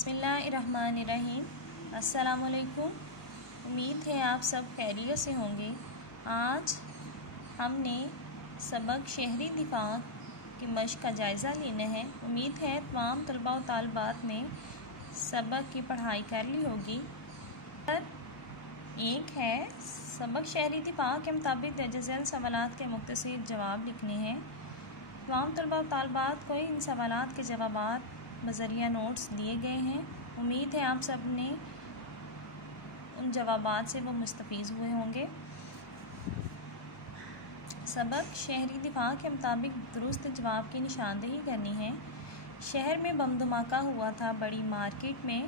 बिस्मिल्लाहिर्रहमानिर्रहीम। अस्सलामुअलैकुम। उम्मीद है आप सब खैरियत से होंगे। आज हमने सबक शहरी दिफा की मश्क का जायज़ा लेना है। उम्मीद है तमाम तलबा व तालिबात ने सबक की पढ़ाई कर ली होगी। पर एक है सबक शहरी दिफा के मुताबिक दर्ज झैल सवालात के मुख्तसर जवाब लिखने हैं। तमाम तलबा व तालिबात को इन सवालात के जवाबात बज़रिया नोट्स दिए गए हैं। उम्मीद है आप सब ने उन जवाबात से वो मुस्तफ़ीज़ हुए होंगे। सबक शहरी दिफा के मुताबिक दुरुस्त जवाब की निशानदेही करनी है। शहर में बम धमाका हुआ था, बड़ी मार्केट में,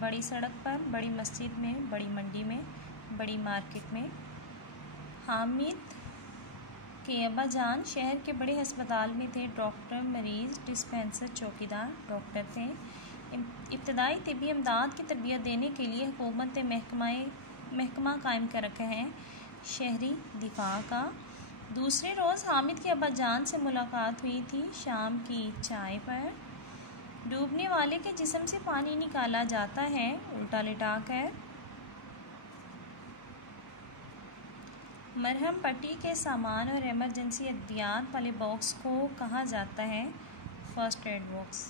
बड़ी सड़क पर, बड़ी मस्जिद में, बड़ी मंडी में, बड़ी मार्केट में। हामिद के अब्बा जान शहर के बड़े अस्पताल में थे। डॉक्टर, मरीज़, डिस्पेंसर, चौकीदार डॉक्टर थे। इब्तदाई तिब्बी इमदाद की तरबियत देने के लिए हुकूमत ने महकमा कायम कर रखा है शहरी दिफा का। दूसरे रोज़ हामिद के अब्बा जान से मुलाकात हुई थी शाम की चाय पर। डूबने वाले के जिस्म से पानी निकाला जाता है उल्टा लिटा कर। मरहम पट्टी के सामान और एमरजेंसी अद्वियात वाले बॉक्स को कहा जाता है फर्स्ट एड बॉक्स।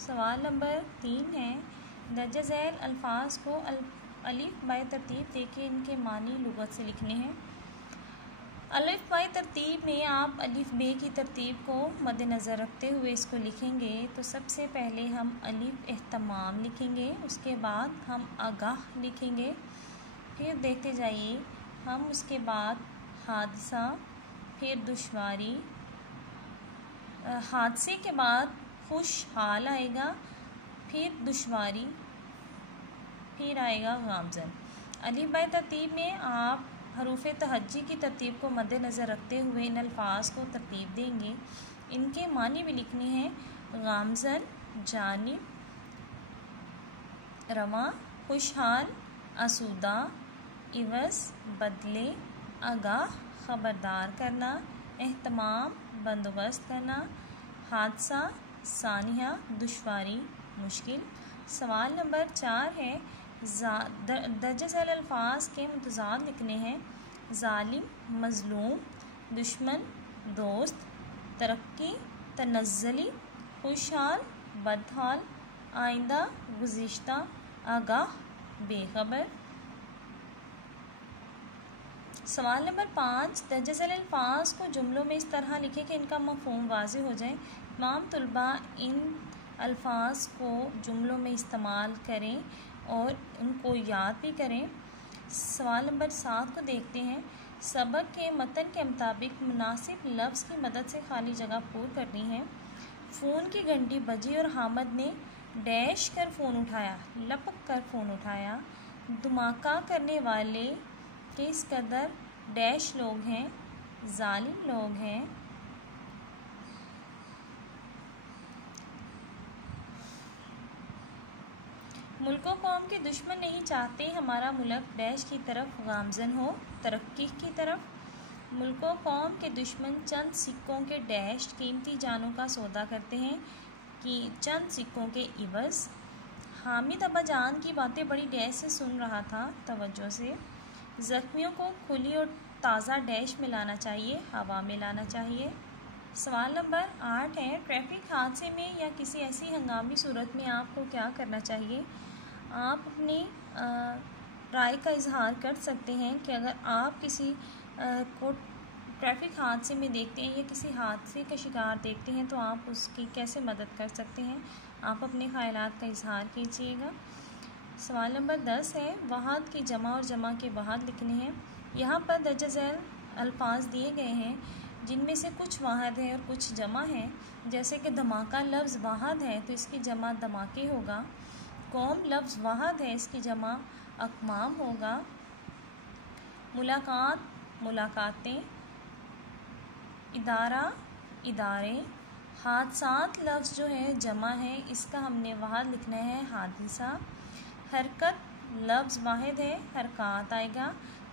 सवाल नंबर 3 है, दर्ज झैल अल्फाज को अलिफ बाय तरतीब देके इनके मानी लुगत से लिखने हैं। अलिफ बाय तरतीब में आप अलिफ बे की तरतीब को मद्देनज़र रखते हुए इसको लिखेंगे। तो सबसे पहले हम अलिफ एहतमाम लिखेंगे, उसके बाद हम आगाह लिखेंगे, फिर देखते जाइए हम उसके बाद हादसा, फिर दुश्वारी, हादसे के बाद खुशहाल आएगा, फिर दुश्वारी, फिर आएगा गामज़न। अलिफ बाय तरतीब में आप हरूफ तहज्जी की तरतीब को मद्देनज़र रखते हुए इन अल्फाज को तरतीब देंगे। इनके मानी भी लिखने हैं गामज़न, जानिब, रवां, खुशहाल, आसूदा, इवज़, बदले, आगाह, ख़बरदार करना, एहतमाम, बंदोबस्त करना, हादसा, सानिया, दुश्वारी, मुश्किल। सवाल नंबर 4 है, दर्ज झैल अल्फाज के मुतज़ाद लिखने हैं। ज़ालिम, मज़लूम, दुश्मन, दोस्त, तरक्की, तनज़्ज़ुली, खुशहाल, बदहाल, आइंदा, गुज़िश्ता, आगाह, बेखबर। सवाल नंबर 5, दर्ज झैल अल्फाज को जुमलों में इस तरह लिखें कि इनका मफ़हूम वाज़ेह हो जाए। तमाम तलबा इन अल्फाज को जुमलों में इस्तेमाल करें और उनको याद भी करें। सवाल नंबर 7 को देखते हैं। सबक के मतन के मुताबिक मुनासिब लफ्ज़ की मदद से खाली जगह पूर करनी है। फ़ोन की घंटी बजी और हामिद ने डैश कर फ़ोन उठाया, लपक कर फ़ोन उठाया। धमाका करने वाले किस कदर डैश लोग हैं, जालिम लोग हैं। मुल्को कौम के दुश्मन नहीं चाहते हमारा मुल्क डैश की तरफ गामज़न हो, तरक्की की तरफ। मुल्को कौम के दुश्मन चंद सिक्कों के डैश कीमती जानों का सौदा करते हैं कि चंद सिक्कों के इवज़। हामिद अब्बा जान की बातें बड़ी डैश से सुन रहा था, तवज्जो से। ज़ख्मियों को खुली और ताज़ा डैश में लाना चाहिए, हवा में लाना चाहिए। सवाल नंबर 8 है, ट्रैफिक हादसे में या किसी ऐसी हंगामी सूरत में आपको क्या करना चाहिए। आप अपनी राय का इजहार कर सकते हैं कि अगर आप किसी को ट्रैफिक हादसे में देखते हैं या किसी हादसे का शिकार देखते हैं तो आप उसकी कैसे मदद कर सकते हैं। आप अपने ख़यालात का इजहार कीजिएगा। सवाल नंबर 10 है, वहाद की जमा और जमा के वहाद लिखने हैं। यहाँ पर दर्ज झैल अल्फाज दिए गए हैं जिनमें से कुछ वाहद है और कुछ जमा है। जैसे कि धमाका लफ्ज़ वाहद है तो इसकी जमा धमाके होगा। कौम लफ्ज़ वाहद है, इसकी जमा अक़माम होगा। मुलाकात, मुलाकातें। इदारा, इदारे। हादसात लफ्ज़ जो है जमा है, इसका हमने वाहद लिखना है हादिसा। हरकत लफ्ज़ वाहिद है, हरकत आएगा।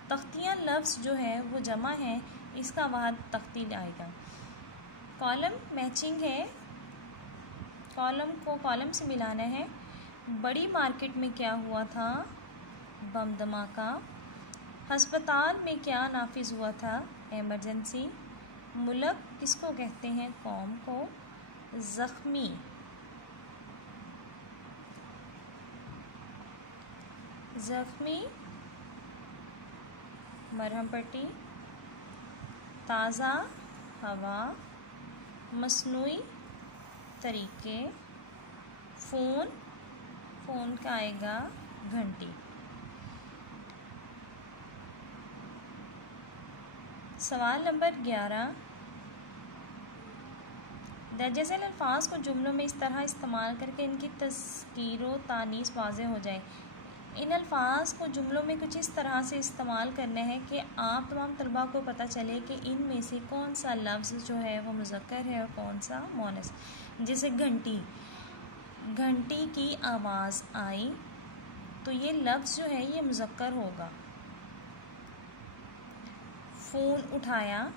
तख्तियाँ लफ्ज़ जो है वो जमा है, इसका वाहद तख्ती आएगा। कॉलम मैचिंग है, कॉलम को कॉलम से मिलाना है। बड़ी मार्केट में क्या हुआ था? बम धमाका। अस्पताल में क्या नाफिज हुआ था? इमरजेंसी। मुल्क किसको कहते हैं? कौम को। ज़ख्मी, ज़ख्मी मरहम पट्टी। ताज़ा हवा। मसनूई तरीके। फ़ोन, फ़ोन का आएगा घंटी। सवाल नंबर 11, दर्जेज़ेल अल्फाज को जुमलों में इस तरह इस्तेमाल करके इनकी तज़कीर व तानीस वाज़ेह हो जाए। इन अल्फाज को जुमलों में कुछ इस तरह से इस्तेमाल करना है कि आप तमाम तलबा को पता चले कि इनमें से कौन सा लफ्ज़ जो है वो मुज़क्कर है और कौन सा मोनस। जैसे घंटी, घंटी की आवाज़ आई तो ये लफ्ज़ जो है ये मुज़क्कर होगा। फ़ोन उठाया,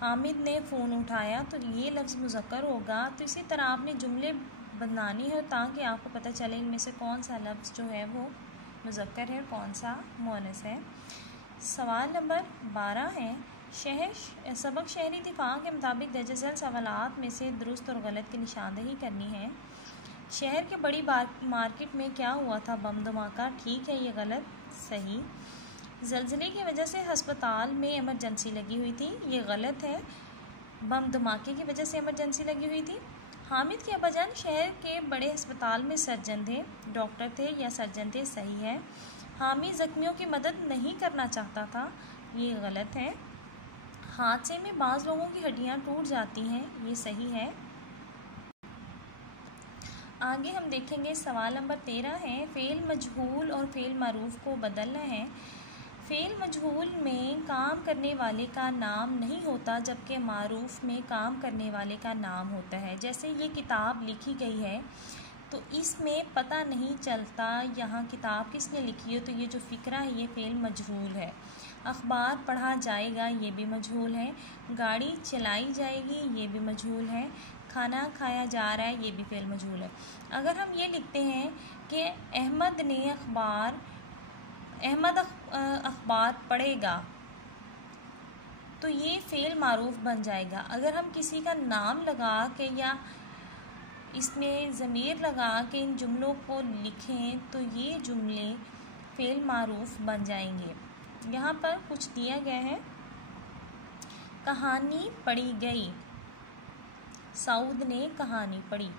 हामिद ने फ़ोन उठाया तो ये लफ्ज़ मुज़क्कर होगा। तो इसी तरह आपने जुमले बनानी है ताकि आपको पता चले इनमें से कौन सा लफ्ज़ जो है वो मुज़क्कर है, कौन सा मुअन्नस है। सवाल नंबर 12 है, सबक शहरी दिफा के मुताबिक दर्जेज़ेल सवालात में से दुरुस्त और गलत की निशानदेही करनी है। शहर के बड़ी मार्केट में क्या हुआ था? बम धमाका। ठीक है, ये गलत। सही। ज़लज़ले की वजह से अस्पताल में इमरजेंसी लगी हुई थी। ये गलत है। बम धमाके की वजह से इमरजेंसी लगी हुई थी। हामिद के अब्बाजान शहर के बड़े अस्पताल में सर्जन थे, डॉक्टर थे या सर्जन थे। सही है। हामिद ज़ख्मियों की मदद नहीं करना चाहता था। ये गलत है। हादसे में बाज़ लोगों की हड्डियाँ टूट जाती हैं। ये सही है। आगे हम देखेंगे सवाल नंबर 13 है, फ़ेल मजहूल और फ़ेल मारूफ़ को बदलना है। फ़ेल मजहूल में काम करने वाले का नाम नहीं होता जबकि मारूफ़ में काम करने वाले का नाम होता है। जैसे ये किताब लिखी गई है तो इसमें पता नहीं चलता यहाँ किताब किसने लिखी है, तो ये जो फ़िक्रा है ये फ़ेल मजहूल है। अखबार पढ़ा जाएगा, ये भी मजहूल है। गाड़ी चलाई जाएगी, ये भी मजहूल है। खाना खाया जा रहा है, ये भी फ़ेल मजहूल है। अगर हम ये लिखते हैं कि अहमद अखबार पढ़ेगा तो ये फ़ेल मारूफ़ बन जाएगा। अगर हम किसी का नाम लगा के या इसमें ज़मीर लगा के इन जुमलों को लिखें तो ये जुमले फ़ेल मारूफ़ बन जाएंगे। यहाँ पर कुछ दिया गया है, कहानी पढ़ी गई, सऊद ने कहानी पढ़ी,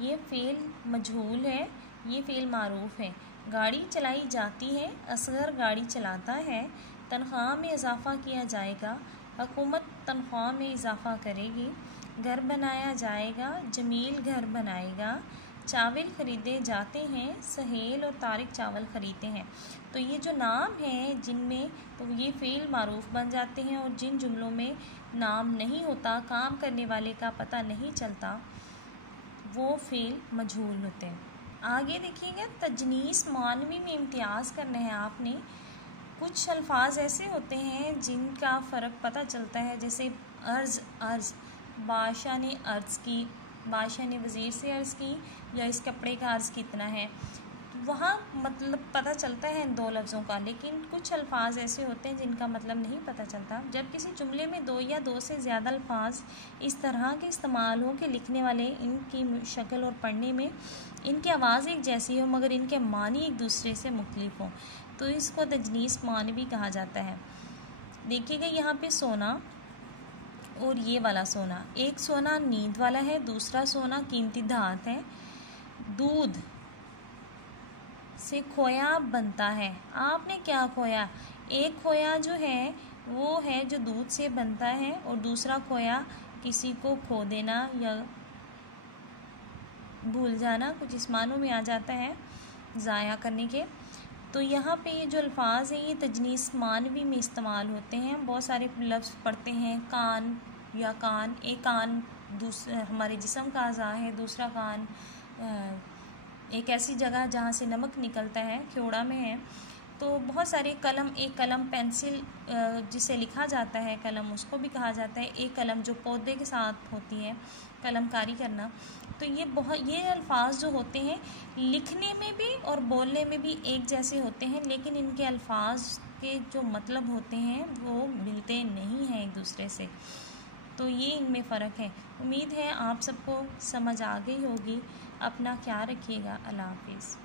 ये फ़ेल मजहूल है, ये फ़ेल मारूफ़ है। गाड़ी चलाई जाती है, असगर गाड़ी चलाता है। तनख्वाह में इजाफ़ा किया जाएगा, हुकूमत तनख्वाह में इजाफ़ा करेगी। घर बनाया जाएगा, जमील घर बनाएगा। चावल ख़रीदे जाते हैं, सहेल और तारिक चावल ख़रीदते हैं। तो ये जो नाम हैं जिनमें, तो ये फ़ेल मारूफ़ बन जाते हैं और जिन जुमलों में नाम नहीं होता, काम करने वाले का पता नहीं चलता, वो फ़ेल मजहूल होते हैं। आगे देखिएगा, तजनीस मानवी में इम्तियाज़ करना है आपने। कुछ अल्फाज ऐसे होते हैं जिनका फ़र्क पता चलता है, जैसे अर्ज़, बादशाह ने अर्ज़ की, बादशाह ने वज़ीर से अर्ज़ की, या इस कपड़े का अर्ज़ कितना है, वहाँ मतलब पता चलता है इन दो लफ्ज़ों का। लेकिन कुछ अल्फाज ऐसे होते हैं जिनका मतलब नहीं पता चलता। जब किसी जुमले में दो या दो से ज़्यादा अल्फाज इस तरह के इस्तेमाल हो कि लिखने वाले इनकी शक्ल और पढ़ने में इनकी आवाज़ एक जैसी हो मगर इनके मानी एक दूसरे से मुख्तलिफ हों, तो इसको तजनीस मानवी कहा जाता है। देखिएगा यहाँ पे सोना और ये वाला सोना, एक सोना नींद वाला है, दूसरा सोना कीमती धात है। दूध से खोया बनता है। आपने क्या खोया? एक खोया जो है वो है जो दूध से बनता है और दूसरा खोया किसी को खो देना या भूल जाना, कुछ इस मानों में आ जाता है, ज़ाया करने के। तो यहाँ पे ये जो अल्फाज हैं ये तजनीस मानवी में इस्तेमाल होते हैं। बहुत सारे लफ्ज़ पढ़ते हैं, कान या कान, एक कान दूसरा हमारे जिस्म का अज़ा है, दूसरा कान एक ऐसी जगह जहाँ से नमक निकलता है, ख्योड़ा में है। तो बहुत सारे कलम, एक कलम पेंसिल जिसे लिखा जाता है कलम, उसको भी कहा जाता है। एक कलम जो पौधे के साथ होती है, कलमकारी करना। तो ये अल्फाज जो होते हैं लिखने में भी और बोलने में भी एक जैसे होते हैं, लेकिन इनके अल्फाज के जो मतलब होते हैं वो मिलते नहीं हैं एक दूसरे से। तो ये इनमें फ़र्क है। उम्मीद है आप सबको समझ आ गई होगी। अपना ख्याल रखिएगा। अल्लाह हाफिज़।